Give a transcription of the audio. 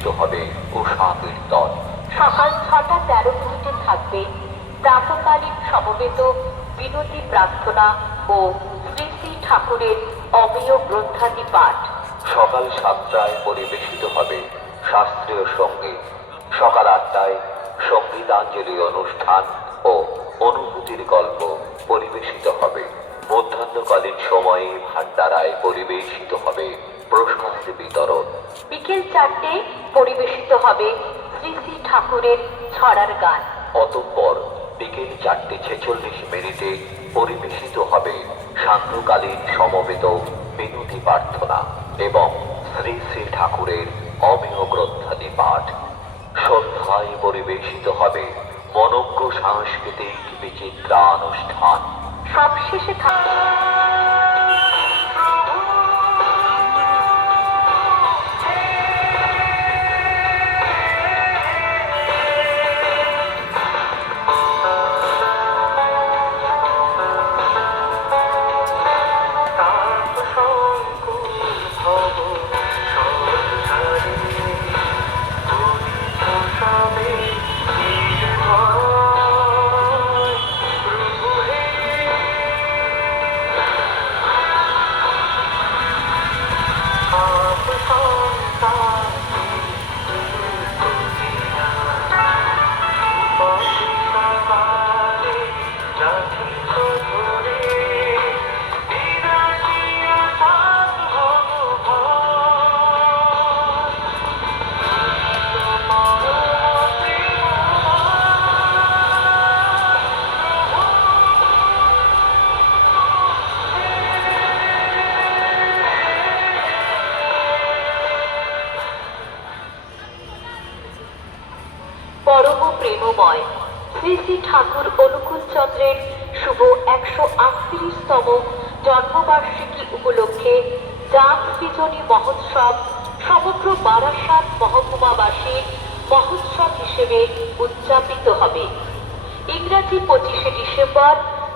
পরিবেশিত হবে উষা কীর্তন। সকাল 6:13 থাকবে প্রাতকালীন সমবেত বিনতি প্রার্থনা ও শ্রী শ্রী ঠাকুরের অমেয় গ্রন্থাদি পাঠ। সকাল 7টায় পরিবেশিত হবে শাস্ত্রীয় সঙ্গীত। সকাল 8টায় সঙ্গীতাঞ্জলি অনুষ্ঠান ও অনুভূতির গল্প পরিবেশিত হবে। মধ্যাহ্নকালীন সময়ে ভান্ডারায় পরিবেশিত হবে প্রসাদের বিতরণ। বিকেল 4টে পরিবেশিত হবে শ্রী শ্রী ঠাকুরের ছড়ার গান। অতঃপর বিকেল 4:46 পরিবেশিত হবে সান্ধ্যকালীন সমবেত বিনতি প্রার্থনা এবং শ্রী শ্রী ঠাকুরের অমেয় গ্রন্থাদি পাঠ। সন্ধ্যায় পরিবেশিত হবে মনোজ্ঞ সাংস্কৃতিক বিচিত্রানুষ্ঠান। সবশেষে থাকবে পরম প্রেমময় শ্রী শ্রী ঠাকুর অনুকূল চন্দ্রের শুভ 138তম জন্মবার্ষিকী উপলক্ষে জাগ সৃজনী মহোৎসব সমগ্র বারাসাত মহকুমাবাসীর মহোৎসব হিসেবে উদযাপিত হবে। ইংরাজি 25শে ডিসেম্বর